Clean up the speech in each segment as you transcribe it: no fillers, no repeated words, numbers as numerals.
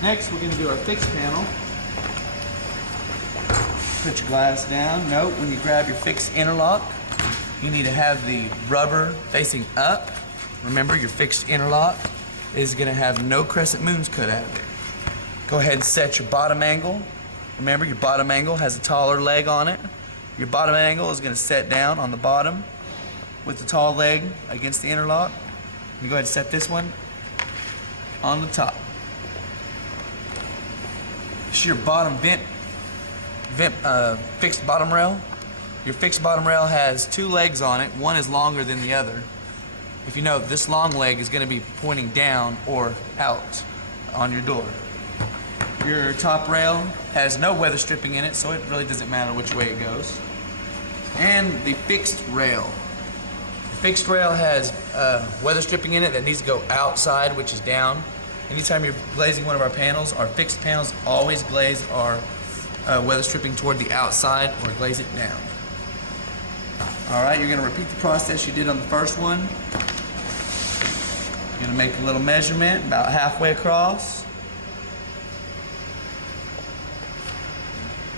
Next, we're going to do our fixed panel. Put your glass down. Note, when you grab your fixed interlock, you need to have the rubber facing up. Remember, your fixed interlock is going to have no crescent moons cut out of it. Go ahead and set your bottom angle. Remember, your bottom angle has a taller leg on it. Your bottom angle is going to set down on the bottom with the tall leg against the interlock. You go ahead and set this one on the top. This is your bottom fixed bottom rail. Your fixed bottom rail has two legs on it. One is longer than the other. If you know, this long leg is going to be pointing down or out on your door. Your top rail has no weather stripping in it, so it really doesn't matter which way it goes. And the fixed rail. The fixed rail has weather stripping in it that needs to go outside, which is down. Anytime you're glazing one of our panels, our fixed panels always glaze our weather stripping toward the outside or glaze it down. Alright, you're going to repeat the process you did on the first one. You're going to make a little measurement about halfway across.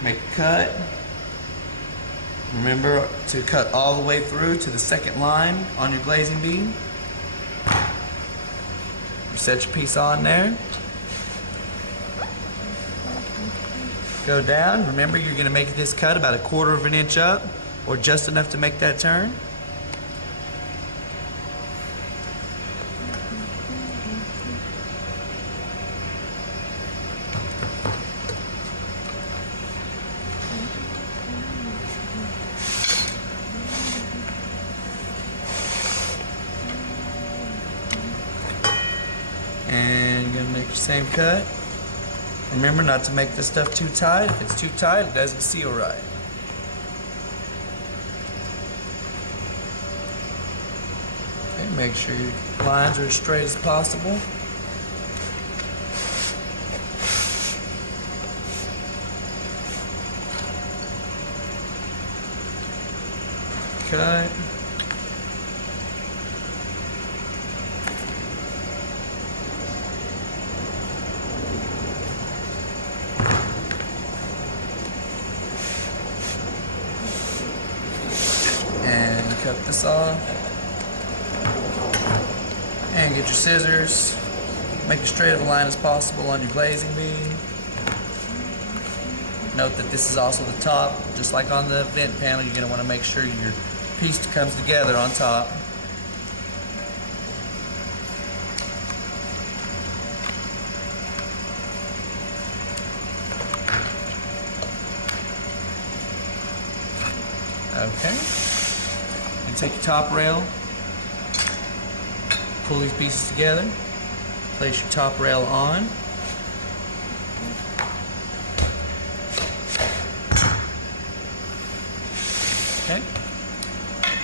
Make a cut. Remember to cut all the way through to the second line on your glazing bead. You set your piece on there. Go down. Remember, you're going to make this cut about 1/4 of an inch up, or just enough to make that turn. And you're going to make your same cut. Remember not to make this stuff too tight. If it's too tight, it doesn't seal right. Okay, make sure your lines are as straight as possible. Cut. And cut this off. And get your scissors. Make as straight of a line as possible on your glazing bead. Note that this is also the top. Just like on the vent panel, you're going to want to make sure your piece comes together on top. Okay. And take your top rail, pull these pieces together, place your top rail on. Okay.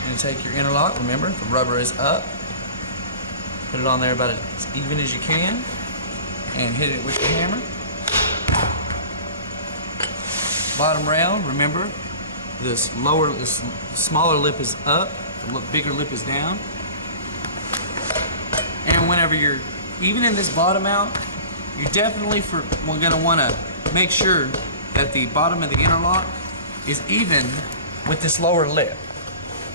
And take your interlock. Remember, the rubber is up. Put it on there about as even as you can, and hit it with the hammer. Bottom rail. Remember, this smaller lip is up, the bigger lip is down. And whenever you're evening this bottom out, you're definitely going to want to make sure that the bottom of the interlock is even with this lower lip.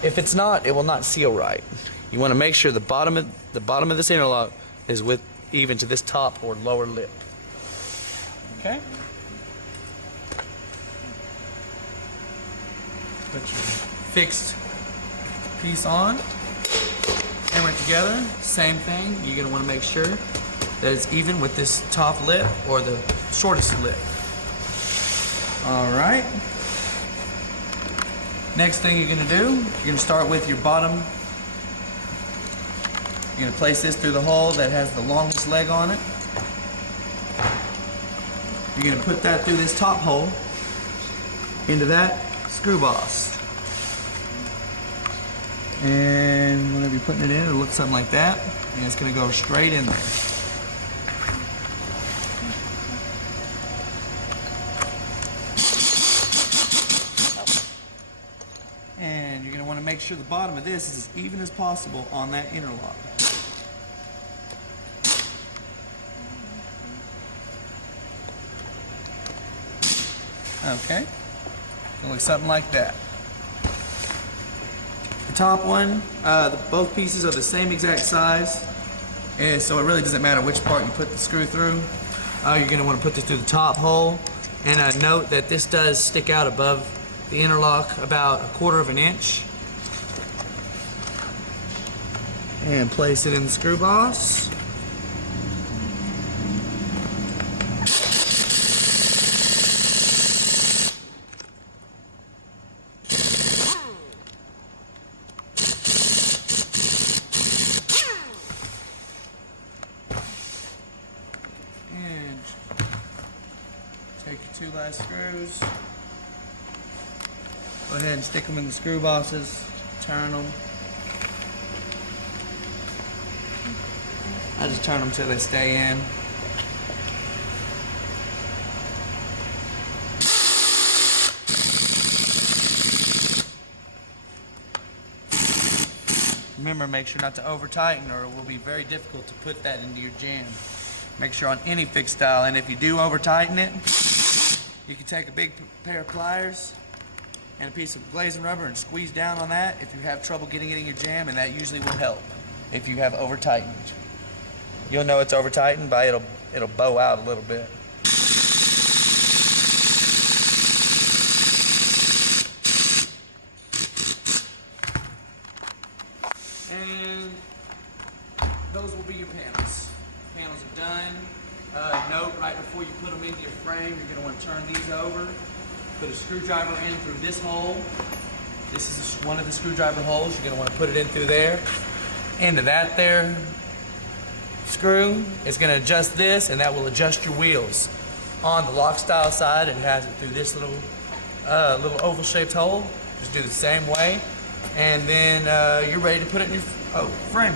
If it's not, it will not seal right. You want to make sure the bottom of this interlock is even to this top or lower lip. Okay? Put your fixed piece on, hammer it together. Same thing. You're going to want to make sure that it's even with this top lip or the shortest lip. All right. Next thing you're going to do, you're going to start with your bottom. You're going to place this through the hole that has the longest leg on it. You're going to put that through this top hole into that screw boss. And whenever you're putting it in, it'll look something like that. And it's going to go straight in there. And you're going to want to make sure the bottom of this is as even as possible on that interlock. Okay, it'll look something like that. The top one, both pieces are the same exact size, and so it really doesn't matter which part you put the screw through. You're going to want to put this through the top hole, and note that this does stick out above the interlock about 1/4 of an inch. And place it in the screw boss. And take your 2 last screws. Go ahead and stick them in the screw bosses. Turn them. I just turn them till they stay in. Remember, make sure not to over tighten or it will be very difficult to put that into your jam. Make sure on any fixed style, and if you do over tighten it, you can take a big pair of pliers and a piece of glazing rubber and squeeze down on that if you have trouble getting it in your jam, and that usually will help if you have over tightened. You'll know it's over tightened by it'll bow out a little bit. And those will be your panels. Panels are done. Note, right before you put them into your frame, you're going to want to turn these over. Put a screwdriver in through this hole. This is one of the screwdriver holes. You're going to want to put it in through there. Into that there screw is going to adjust this, and that will adjust your wheels. On the lock style side, it has it through this little oval shaped hole. Just do the same way, and then you're ready to put it in your frame.